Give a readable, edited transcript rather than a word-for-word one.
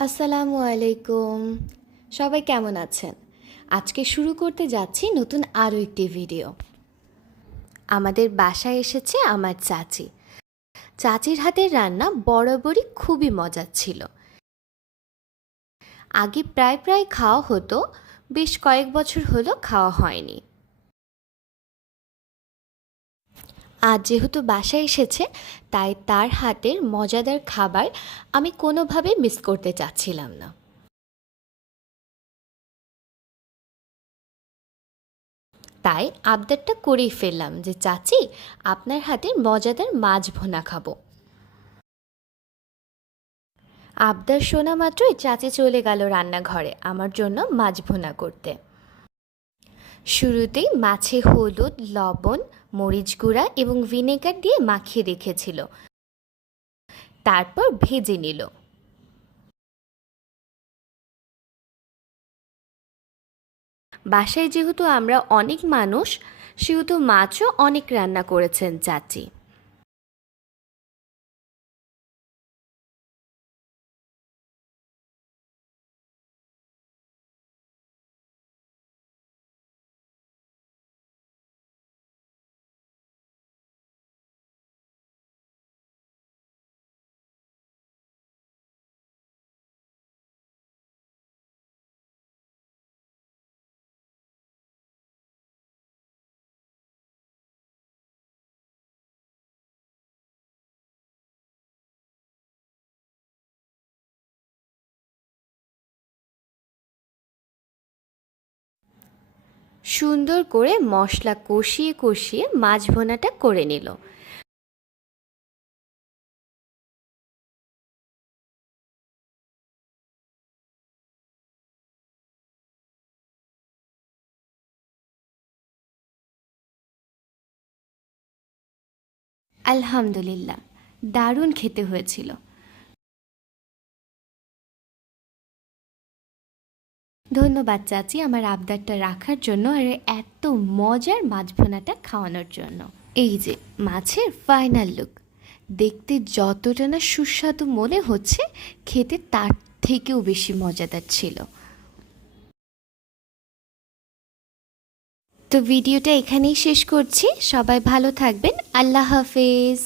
আসসালামু আলাইকুম। সবাই কেমন আছেন? আজকে শুরু করতে যাচ্ছি নতুন আরও একটি ভিডিও। আমাদের বাসায় এসেছে আমার চাচি। চাচির হাতের রান্না বরাবরই খুবই মজার ছিল। আগে প্রায় প্রায় খাওয়া হতো, বেশ কয়েক বছর হলো খাওয়া হয়নি। আজ যেহেতু বাসায় এসেছে, তাই তার হাতের মজাদার খাবার আমি কোনোভাবে মিস করতে চাচ্ছিলাম না। তাই আবদারটা করেই ফেললাম যে চাচি, আপনার হাতের মজাদার মাছ ভুনা খাবো। আবদার শোনা মাত্রই চাচি চলে গেল রান্নাঘরে আমার জন্য মাছ ভুনা করতে। শুরুতেই মাছে হলুদ, লবণ, মরিচ গুঁড়া এবং ভিনেগার দিয়ে মাখিয়ে রেখেছিল, তারপর ভেজে নিল। বাসায় যেহেতু আমরা অনেক মানুষ, সেহেতু মাছও অনেক রান্না করেছেন চাচি। সুন্দর করে মশলা কষিয়ে কষিয়ে মাছ ভুনাটা করে নিল। আলহামদুলিল্লাহ, দারুণ খেতে হয়েছিল। ধন্যবাদ চাচি আমার আবদারটা রাখার জন্য আর এত মজার মাছ ভুনাটা খাওয়ানোর জন্য। এই যে মাছের ফাইনাল লুক, দেখতে যতটা না সুস্বাদু মনে হচ্ছে, খেতে তার থেকেও বেশি মজাদার ছিল। তো ভিডিওটা এখানেই শেষ করছি। সবাই ভালো থাকবেন। আল্লাহ হাফেজ।